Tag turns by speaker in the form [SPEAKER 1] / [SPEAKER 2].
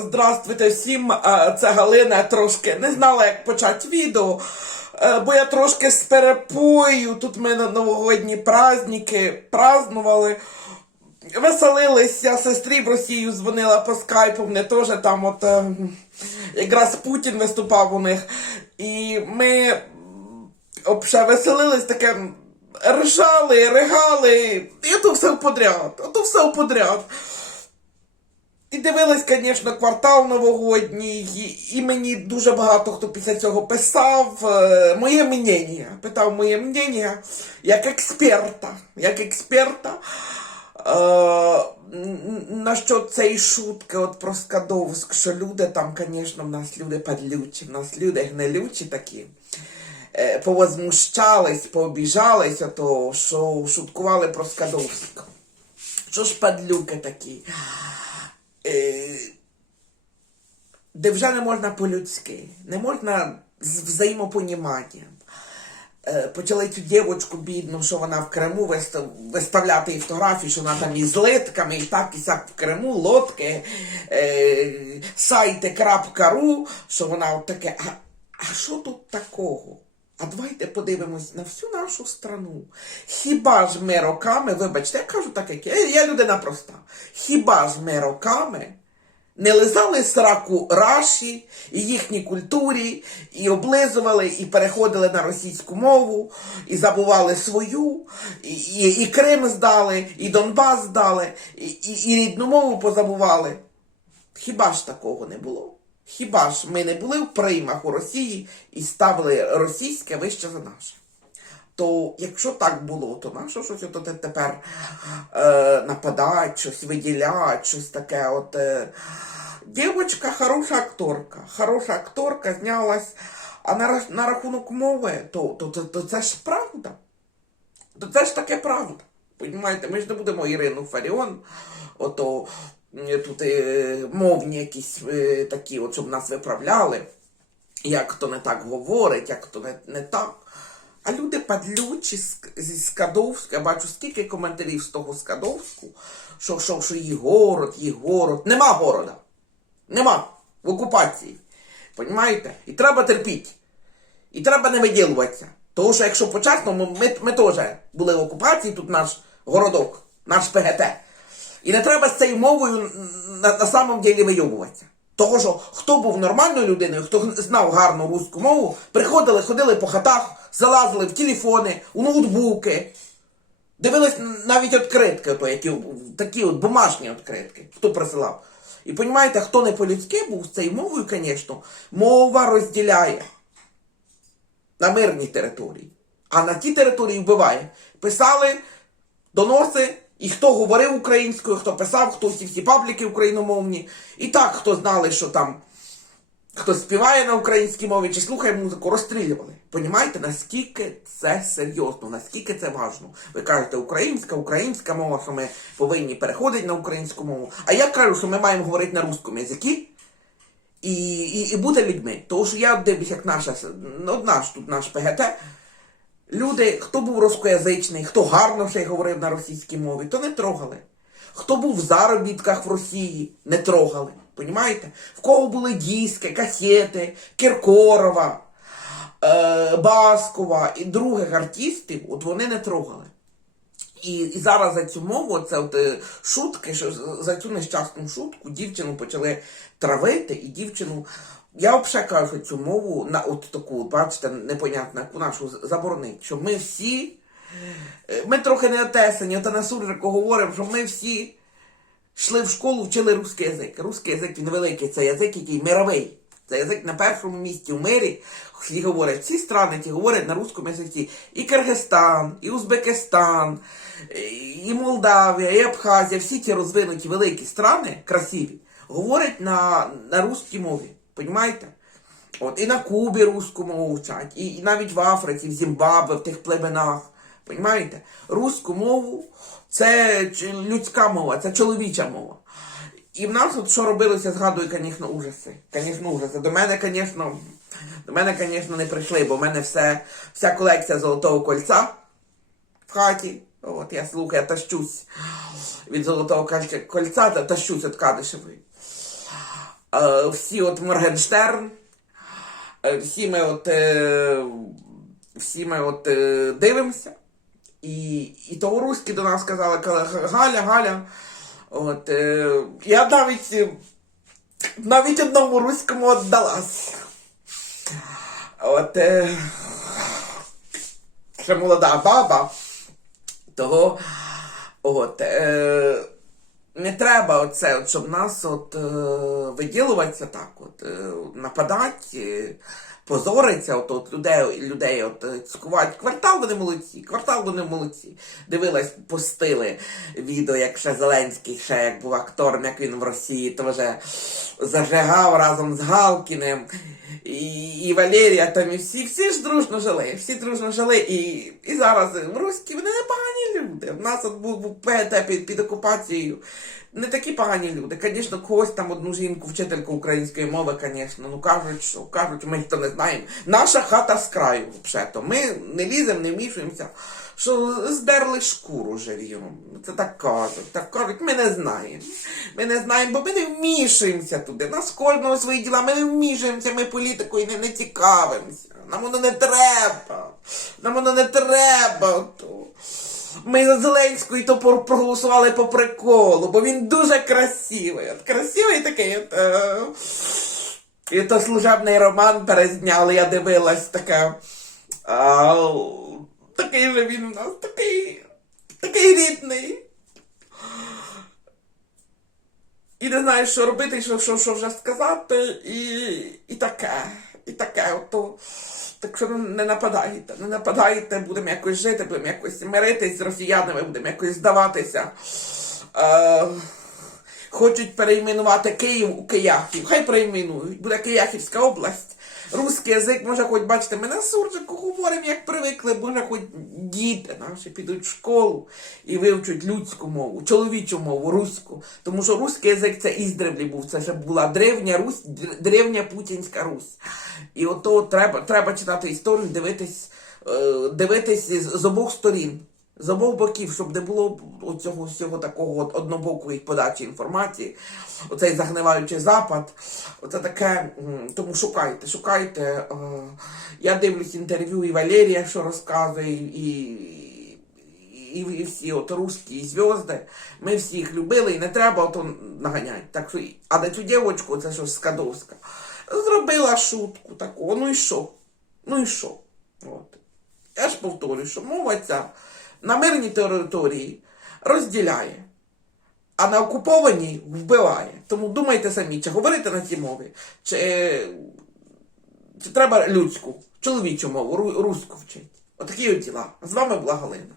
[SPEAKER 1] здравствуйте всім. Е, Це Галина трошки не знала, як почати відео, е, бо я трошки з перепою. Тут ми на новогодні праздники празднували. Веселилися, сестрі в Росію дзвонила по скайпу, вони теж там от е, якраз Путін виступав у них. І ми обше веселились таке. Ржали, ригали, і то все подряд, то все подряд. І дивились, звісно, квартал новогодній, і, мені дуже багато хто після цього писав е, моє мнення. Питав моє мнення як експерта. Як експерта. Е, на що цієї шутки от про Скадовськ, що люди там, звісно, в нас люди падлючі, в нас люди гнилючі такі. Е, повозмущались, пообіжались, ото, що шуткували про Скадовськ. Що ж падлюки такі? Е, де вже не можна по-людськи, не можна з взаємопоніманням. Е, Почали цю дівочку бідну, що вона в Криму виставляти їй фотографії, що вона там із литками, і так, і сяк в Криму, лодки, е, сайти крапка.ру, що вона от таке. А, а що тут такого? А давайте подивимось на всю нашу страну. Хіба ж ми роками, вибачте, я кажу так, як я, я людина проста. Хіба ж ми роками не лизали сраку раші і їхній культурі, і облизували, і переходили на російську мову, і забували свою, і, і, і Крим здали, і Донбас здали, і, і, і рідну мову позабували. Хіба ж такого не було? Хіба ж ми не були в приймах у Росії і ставили російське вище за наше? То якщо так було, то нащо щось те- тепер е, нападать, щось виділять, щось таке. От, е, дівчинка хороша акторка. Хороша акторка знялась. А на, на рахунок мови, то, то, то, то це ж правда. То це ж таке правда. Понімаєте, ми ж не будемо Ірину Фаріон, ото тут е, мовні якісь е, такі, от, щоб нас виправляли, як хто не так говорить, як хто не, не так. А люди падлючі з- Скадовська, я бачу скільки коментарів з того Скадовську, що, що, що її город, її город. Нема города. Нема в окупації. Понімаєте? І треба терпіти. І треба не виділуватися. Тому що якщо по-чесному, ми, ми теж були в окупації, тут наш городок, наш ПГТ. І не треба з цією мовою на, на самом ділі вийобуватися. Того, що хто був нормальною людиною, хто знав гарну руську мову, приходили, ходили по хатах, залазили в телефони, у ноутбуки, дивились навіть відкритки, то, які, такі от бумажні відкритки, хто присилав. І розумієте, хто не по-людськи був з цією мовою, звісно, мова розділяє на мирній території, а на тій території вбиває. Писали доноси, і хто говорив українською, хто писав, хто всі всі пабліки україномовні. І так, хто знали, що там хто співає на українській мові чи слухає музику, розстрілювали. Понімаєте, наскільки це серйозно, наскільки це важно. Ви кажете, українська, українська мова, що ми повинні переходити на українську мову. А я кажу, що ми маємо говорити на русскому язикі і, і, і бути людьми. Тому що я дивлюсь, як наша, ну, наш тут наш ПГТ. Люди, хто був рускоязичний, хто гарно ще говорив на російській мові, то не трогали. Хто був в заробітках в Росії, не трогали. Понімаєте? В кого були діски, касети, Кіркорова, е, Баскова і других артистів, от вони не трогали. І, і зараз за цю мову, це от е, шутки, що за цю нещасну шутку дівчину почали травити, і дівчину. Я взагалі кажу, цю мову на от таку, бачите, непонятну, нашу заборонить. Що ми всі, е, ми трохи не отесані, от на суржику говоримо, що ми всі йшли в школу, вчили русський язик. Русський язик він великий, це язик, який мировий. Це язик на першому місці в мирі. Всі говорять, всі страни ті говорять на русскому язикі. І Киргизстан, і Узбекистан, і Молдавія, і Абхазія, всі ті розвинуті великі страни, красиві, говорять на, на русській мові. Понімаєте? От, і на Кубі русську мову вчать, і, і навіть в Африці, в Зімбабве, в тих племенах. Понімаєте? Руську мову це людська мова, це чоловіча мова. І в нас от що робилося, згадую, звісно, ужаси. Звісно, ужаси. До мене, звісно, до мене, звісно, не прийшли, бо в мене все, вся колекція золотого кольця в хаті. От я слухаю, я тащусь від золотого кольця, та тащусь від Кадишевої. е, всі от Моргенштерн, е, всі ми от, е, всі ми от е, дивимося. І, і того руські до нас казали, Галя, Галя. От, е, я навіть, е, навіть одному руському віддалась. От, е, ще молода баба, того от, е, не треба оце, от, щоб нас от, е, виділуватися так, от, е, нападати, позориться, от, людей, людей от, е, цькувати. Квартал вони молодці, квартал вони молодці. Дивилась, постили відео, як ще Зеленський, ще як був актором, як він в Росії, то вже зажигав разом з Галкіним. І, і Валерія там, і всі, всі ж дружно жили, всі дружно жили. І, і зараз Руські вони не погані люди. В нас от був, був ПГТ під, під окупацією. Не такі погані люди. Звісно, когось там одну жінку, вчительку української мови, звісно, ну кажуть, що кажуть, ми то не знаємо. Наша хата з краю, взагалі-то. Ми не ліземо, не вмішуємося. Що здерли шкуру жив'єм. Це так кажуть. Так кажуть, ми не знаємо. Ми не знаємо, бо ми не вмішуємося туди. Нас кожного свої діла, ми не вмішуємося, ми політикою не, не цікавимося. Нам воно не треба. Нам воно не треба. Ми за Зеленською то проголосували по приколу, бо він дуже красивий. От красивий такий. От, е... І то служебний роман перезняли, я дивилась таке. А, такий же він у нас, такий, такий рідний. І не знаєш, що робити, що, що, що вже сказати, і, і таке, і таке. Ото. Так що не нападайте, не нападайте, будемо якось жити, будемо якось миритись з росіянами, будемо якось здаватися. Е, хочуть перейменувати Київ у Кияхів. Хай перейменують. Буде Кияхівська область. Русський язик, може, хоч бачите, ми на суржику говоримо, як привикли, може, хоч діти наші підуть в школу і вивчать людську мову, чоловічу мову, руську. Тому що русський язик це іздревлі був. Це ще була древня Русь, древня Путінська Русь. І ото треба, треба читати історію, дивитись, е, дивитись з обох сторін. З обох боків, щоб не було оцього всього такого от однобокої подачі інформації, оцей загниваючий запад, оце таке, тому шукайте, шукайте. е, Я дивлюсь інтерв'ю і Валерія, що розказує, і, і, і всі от русські зв'язки. Ми всі їх любили і не треба ото наганяти. Так що, а цю дівчинку, це що Скадовська, зробила шутку таку, ну і що? Ну і що? От. Я ж повторюю, що мова ця на мирній території розділяє, а на окупованій вбиває. Тому думайте самі, чи говорити на цій мові, чи, чи треба людську, чоловічу мову, руську вчити. Отакі от діла. З вами була Галина.